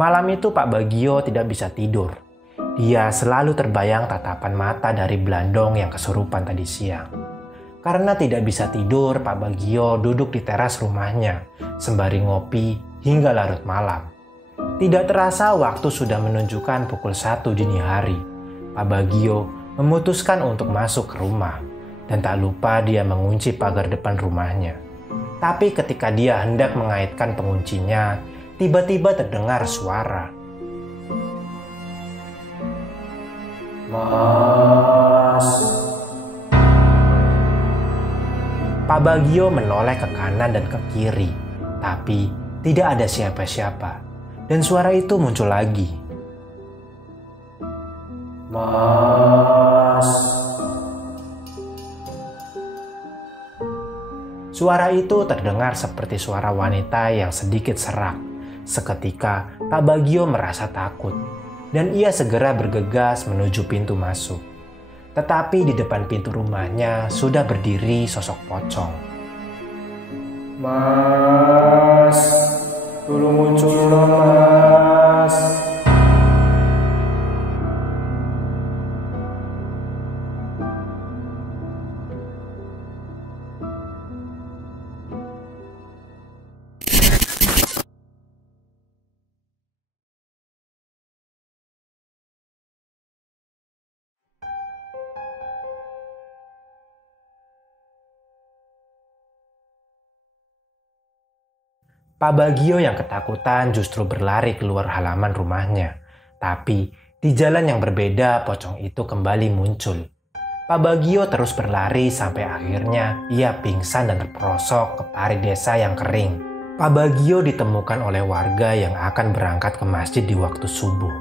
Malam itu Pak Bagio tidak bisa tidur. Dia selalu terbayang tatapan mata dari Blandong yang kesurupan tadi siang. Karena tidak bisa tidur, Pak Bagio duduk di teras rumahnya, sembari ngopi hingga larut malam. Tidak terasa waktu sudah menunjukkan pukul 1 dini hari. Pak Bagio memutuskan untuk masuk ke rumah, dan tak lupa dia mengunci pagar depan rumahnya. Tapi ketika dia hendak mengaitkan penguncinya, tiba-tiba terdengar suara. "Mas." Pak Bagio menoleh ke kanan dan ke kiri, tapi tidak ada siapa-siapa. Dan suara itu muncul lagi. "Mas." Suara itu terdengar seperti suara wanita yang sedikit serak. Seketika Pak Bagio merasa takut, dan ia segera bergegas menuju pintu masuk. Tetapi di depan pintu rumahnya sudah berdiri sosok pocong. "Mas, tolong muncullah, Mas." Pak Bagio yang ketakutan justru berlari keluar halaman rumahnya. Tapi di jalan yang berbeda pocong itu kembali muncul. Pak Bagio terus berlari sampai akhirnya ia pingsan dan terperosok ke parit desa yang kering. Pak Bagio ditemukan oleh warga yang akan berangkat ke masjid di waktu subuh.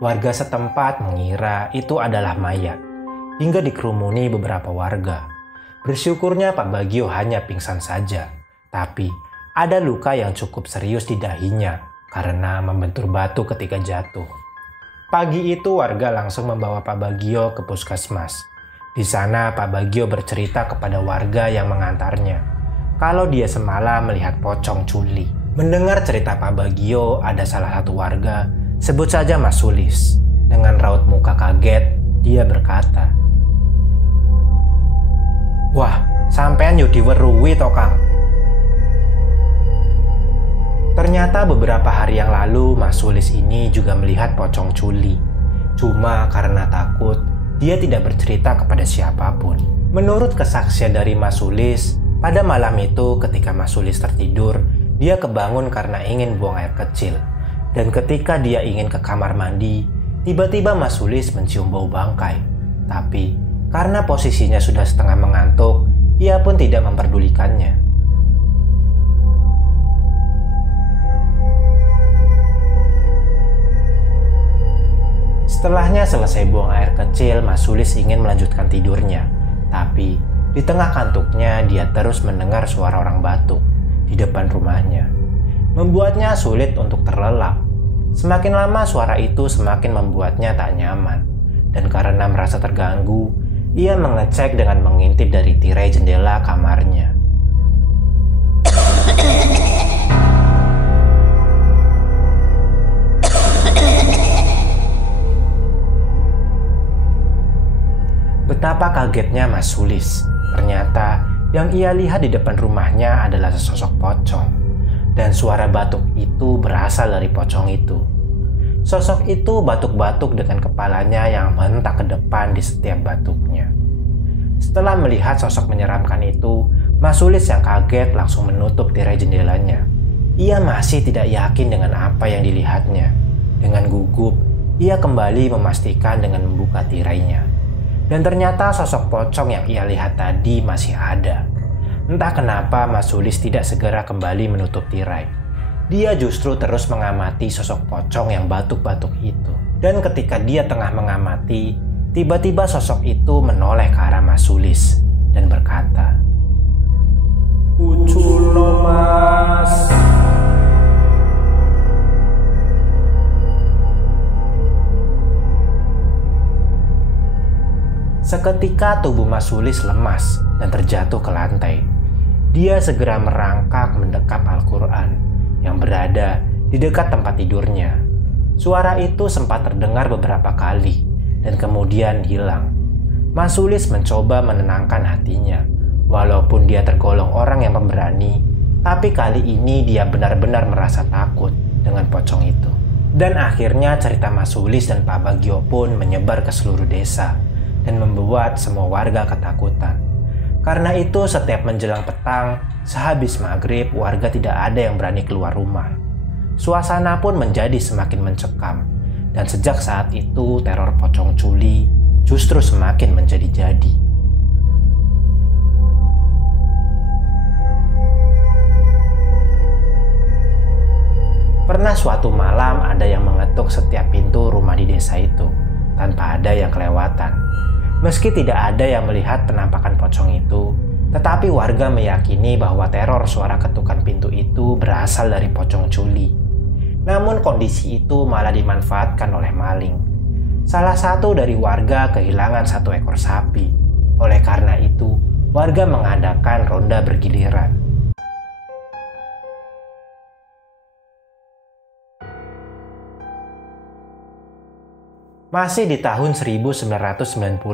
Warga setempat mengira itu adalah mayat, hingga dikerumuni beberapa warga. Bersyukurnya Pak Bagio hanya pingsan saja, tapi ada luka yang cukup serius di dahinya karena membentur batu ketika jatuh. Pagi itu warga langsung membawa Pak Bagio ke puskesmas. Di sana Pak Bagio bercerita kepada warga yang mengantarnya kalau dia semalam melihat pocong culi. Mendengar cerita Pak Bagio, ada salah satu warga, sebut saja Mas Sulis. Dengan raut muka kaget, dia berkata, "Wah, sampean yo diweruhi toh, Kang." Ternyata beberapa hari yang lalu Mas Sulis ini juga melihat pocong culi. Cuma karena takut, dia tidak bercerita kepada siapapun. Menurut kesaksian dari Mas Sulis, pada malam itu ketika Mas Sulis tertidur, dia kebangun karena ingin buang air kecil. Dan ketika dia ingin ke kamar mandi, tiba-tiba Mas Sulis mencium bau bangkai. Tapi karena posisinya sudah setengah mengantuk, ia pun tidak memperdulikannya. Setelahnya selesai buang air kecil, Mas Sulis ingin melanjutkan tidurnya. Tapi di tengah kantuknya dia terus mendengar suara orang batuk di depan rumahnya. Membuatnya sulit untuk terlelap. Semakin lama suara itu semakin membuatnya tak nyaman. Dan karena merasa terganggu, ia mengecek dengan mengintip dari tirai jendela kamarnya. Betapa kagetnya Mas Sulis. Ternyata yang ia lihat di depan rumahnya adalah sesosok pocong. Dan suara batuk itu berasal dari pocong itu. Sosok itu batuk-batuk dengan kepalanya yang mentak ke depan di setiap batuknya. Setelah melihat sosok menyeramkan itu, Mas Sulis yang kaget langsung menutup tirai jendelanya. Ia masih tidak yakin dengan apa yang dilihatnya. Dengan gugup, ia kembali memastikan dengan membuka tirainya. Dan ternyata sosok pocong yang ia lihat tadi masih ada. Entah kenapa Mas Sulis tidak segera kembali menutup tirai. Dia justru terus mengamati sosok pocong yang batuk-batuk itu. Dan ketika dia tengah mengamati, tiba-tiba sosok itu menoleh ke arah Mas Sulis dan berkata, "Uculno, Mas." Seketika tubuh Mas Sulis lemas dan terjatuh ke lantai. Dia segera merangkak mendekap Al-Quran yang berada di dekat tempat tidurnya. Suara itu sempat terdengar beberapa kali dan kemudian hilang. Masulis mencoba menenangkan hatinya. Walaupun dia tergolong orang yang pemberani, tapi kali ini dia benar-benar merasa takut dengan pocong itu. Dan akhirnya cerita Masulis dan Pak Bagio pun menyebar ke seluruh desa dan membuat semua warga ketakutan. Karena itu setiap menjelang petang, sehabis maghrib warga tidak ada yang berani keluar rumah. Suasana pun menjadi semakin mencekam. Dan sejak saat itu teror pocong Culi justru semakin menjadi-jadi. Pernah suatu malam ada yang mengetuk setiap pintu rumah di desa itu tanpa ada yang kelewatan. Meski tidak ada yang melihat penampakan pocong itu, tetapi warga meyakini bahwa teror suara ketukan pintu itu berasal dari pocong Culi. Namun kondisi itu malah dimanfaatkan oleh maling. Salah satu dari warga kehilangan 1 ekor sapi. Oleh karena itu, warga mengadakan ronda bergiliran. Masih di tahun 1990,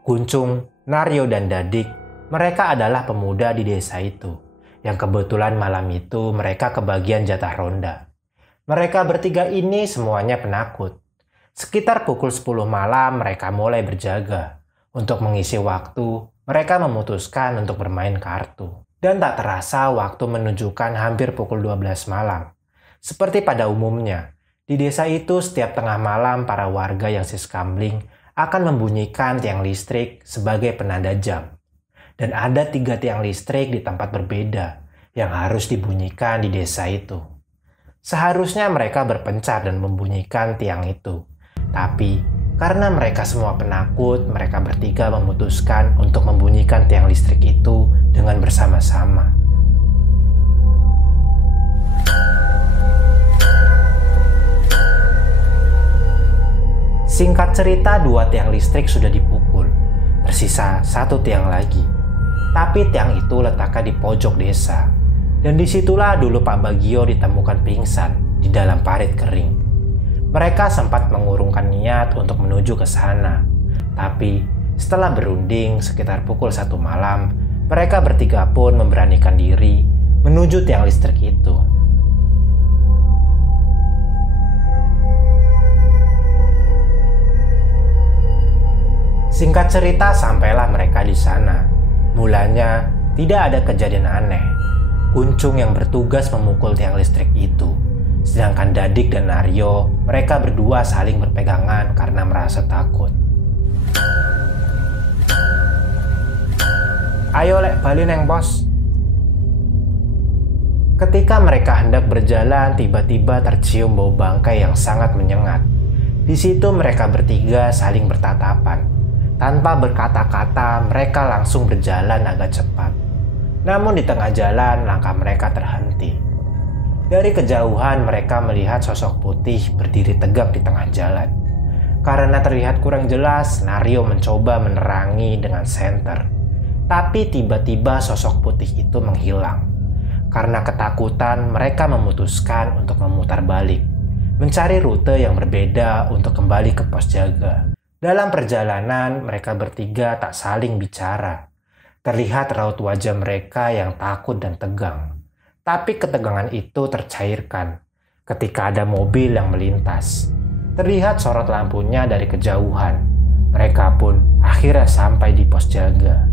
Kuncung, Naryo, dan Dadik, mereka adalah pemuda di desa itu, yang kebetulan malam itu mereka kebagian jatah ronda. Mereka bertiga ini semuanya penakut. Sekitar pukul 10 malam mereka mulai berjaga. Untuk mengisi waktu, mereka memutuskan untuk bermain kartu. Dan tak terasa waktu menunjukkan hampir pukul 12 malam. Seperti pada umumnya, di desa itu setiap tengah malam para warga yang siskamling akan membunyikan tiang listrik sebagai penanda jam. Dan ada 3 tiang listrik di tempat berbeda yang harus dibunyikan di desa itu. Seharusnya mereka berpencar dan membunyikan tiang itu. Tapi karena mereka semua penakut, mereka bertiga memutuskan untuk membunyikan tiang listrik itu dengan bersama-sama. Singkat cerita, 2 tiang listrik sudah dipukul. Tersisa 1 tiang lagi. Tapi tiang itu letaknya di pojok desa. Dan disitulah dulu Pak Bagio ditemukan pingsan di dalam parit kering. Mereka sempat mengurungkan niat untuk menuju ke sana. Tapi setelah berunding sekitar pukul 1 malam, mereka bertiga pun memberanikan diri menuju tiang listrik itu. Singkat cerita, sampailah mereka di sana. Mulanya tidak ada kejadian aneh. Kuncung yang bertugas memukul tiang listrik itu. Sedangkan Dadik dan Naryo, mereka berdua saling berpegangan karena merasa takut. "Ayo lek bali neng bos." Ketika mereka hendak berjalan, tiba-tiba tercium bau bangkai yang sangat menyengat. Di situ mereka bertiga saling bertatapan. Tanpa berkata-kata, mereka langsung berjalan agak cepat. Namun di tengah jalan, langkah mereka terhenti. Dari kejauhan, mereka melihat sosok putih berdiri tegap di tengah jalan. Karena terlihat kurang jelas, Naryo mencoba menerangi dengan senter. Tapi tiba-tiba sosok putih itu menghilang. Karena ketakutan, mereka memutuskan untuk memutar balik, mencari rute yang berbeda untuk kembali ke pos jaga. Dalam perjalanan, mereka bertiga tak saling bicara. Terlihat raut wajah mereka yang takut dan tegang. Tapi ketegangan itu tercairkan ketika ada mobil yang melintas. Terlihat sorot lampunya dari kejauhan. Mereka pun akhirnya sampai di pos jaga.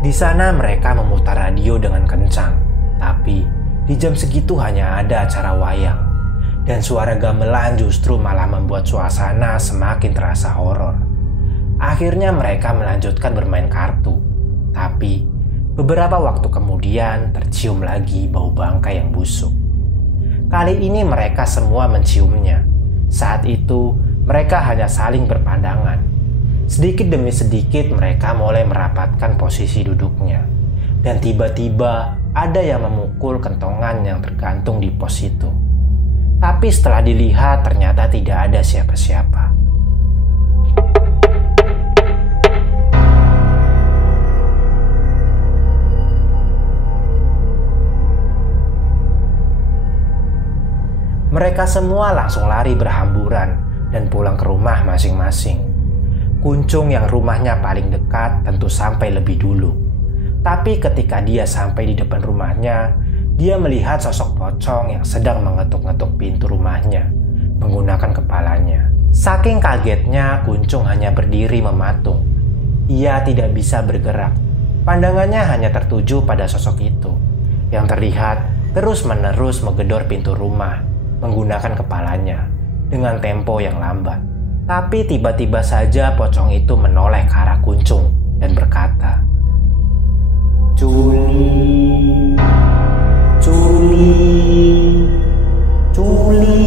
Di sana mereka memutar radio dengan kencang. Tapi di jam segitu hanya ada acara wayang. Dan suara gamelan justru malah membuat suasana semakin terasa horor. Akhirnya mereka melanjutkan bermain kartu. Tapi beberapa waktu kemudian tercium lagi bau bangkai yang busuk. Kali ini mereka semua menciumnya. Saat itu mereka hanya saling berpandangan. Sedikit demi sedikit mereka mulai merapatkan posisi duduknya. Dan tiba-tiba ada yang memukul kentongan yang tergantung di pos itu. Tapi setelah dilihat ternyata tidak ada siapa-siapa. Mereka semua langsung lari berhamburan dan pulang ke rumah masing-masing. Kuncung yang rumahnya paling dekat tentu sampai lebih dulu. Tapi ketika dia sampai di depan rumahnya, dia melihat sosok pocong yang sedang mengetuk-ngetuk pintu rumahnya menggunakan kepalanya. Saking kagetnya, Kuncung hanya berdiri mematung. Ia tidak bisa bergerak. Pandangannya hanya tertuju pada sosok itu yang terlihat terus-menerus menggedor pintu rumah menggunakan kepalanya dengan tempo yang lambat. Tapi tiba-tiba saja pocong itu menoleh ke arah Kuncung dan berkata, "Culi, Culi, Culi."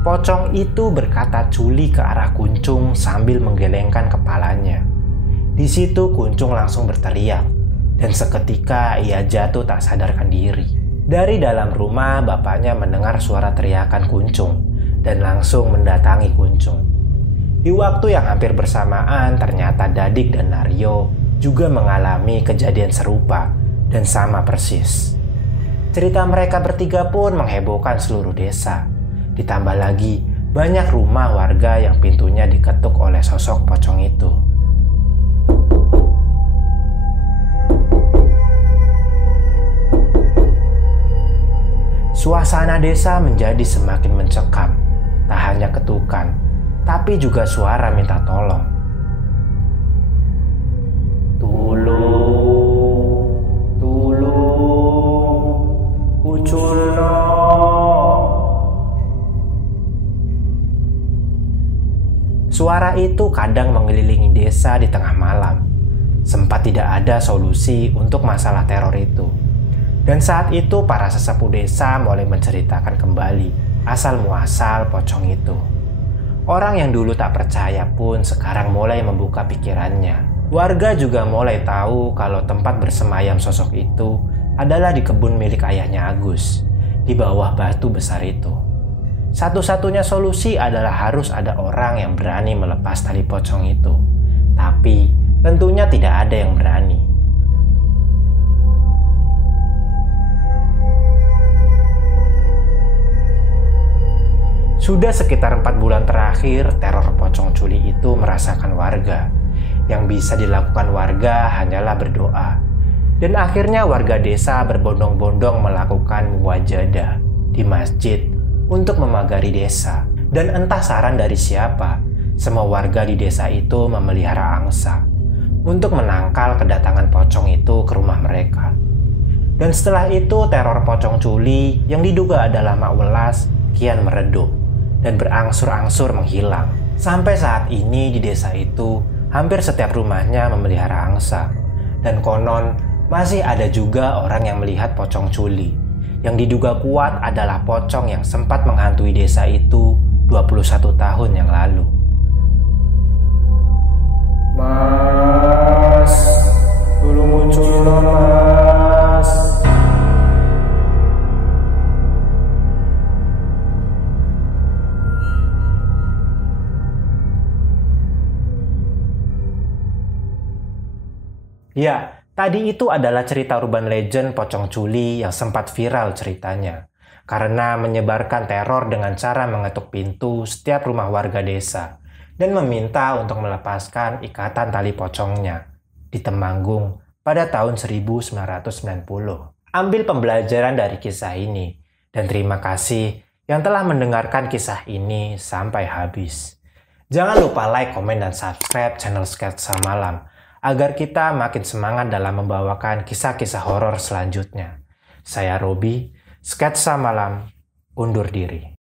Pocong itu berkata Culi ke arah Kuncung sambil menggelengkan kepalanya. Di situ Kuncung langsung berteriak dan seketika ia jatuh tak sadarkan diri. Dari dalam rumah bapaknya mendengar suara teriakan Kuncung dan langsung mendatangi Kuncung. Di waktu yang hampir bersamaan ternyata Dadik dan Naryo juga mengalami kejadian serupa dan sama persis. Cerita mereka bertiga pun menghebohkan seluruh desa. Ditambah lagi banyak rumah warga yang pintunya diketuk oleh sosok pocong itu. Suasana desa menjadi semakin mencekam. Tak hanya ketukan, tapi juga suara minta tolong. Tulung, tulung, uculno. Suara itu kadang mengelilingi desa di tengah malam. Sempat tidak ada solusi untuk masalah teror itu. Dan saat itu para sesepuh desa mulai menceritakan kembali asal-muasal pocong itu. Orang yang dulu tak percaya pun sekarang mulai membuka pikirannya. Warga juga mulai tahu kalau tempat bersemayam sosok itu adalah di kebun milik ayahnya Agus, di bawah batu besar itu. Satu-satunya solusi adalah harus ada orang yang berani melepas tali pocong itu. Tapi tentunya tidak ada yang berani. Sudah sekitar 4 bulan terakhir, teror pocong Culi itu merasakan warga. Yang bisa dilakukan warga hanyalah berdoa. Dan akhirnya warga desa berbondong-bondong melakukan muwajadah di masjid untuk memagari desa. Dan entah saran dari siapa, semua warga di desa itu memelihara angsa untuk menangkal kedatangan pocong itu ke rumah mereka. Dan setelah itu teror pocong Culi yang diduga adalah Mak Welas kian meredup dan berangsur-angsur menghilang. Sampai saat ini di desa itu hampir setiap rumahnya memelihara angsa. Dan konon masih ada juga orang yang melihat pocong Culi. Yang diduga kuat adalah pocong yang sempat menghantui desa itu 21 tahun yang lalu. Mas, dulu muncul mas. Ya, tadi itu adalah cerita urban legend pocong Culi yang sempat viral ceritanya. Karena menyebarkan teror dengan cara mengetuk pintu setiap rumah warga desa. Dan meminta untuk melepaskan ikatan tali pocongnya di Temanggung pada tahun 1990. Ambil pembelajaran dari kisah ini. Dan terima kasih yang telah mendengarkan kisah ini sampai habis. Jangan lupa like, komen, dan subscribe channel Sketsa Malam agar kita makin semangat dalam membawakan kisah-kisah horor selanjutnya. Saya Robi, Sketsa Malam, undur diri.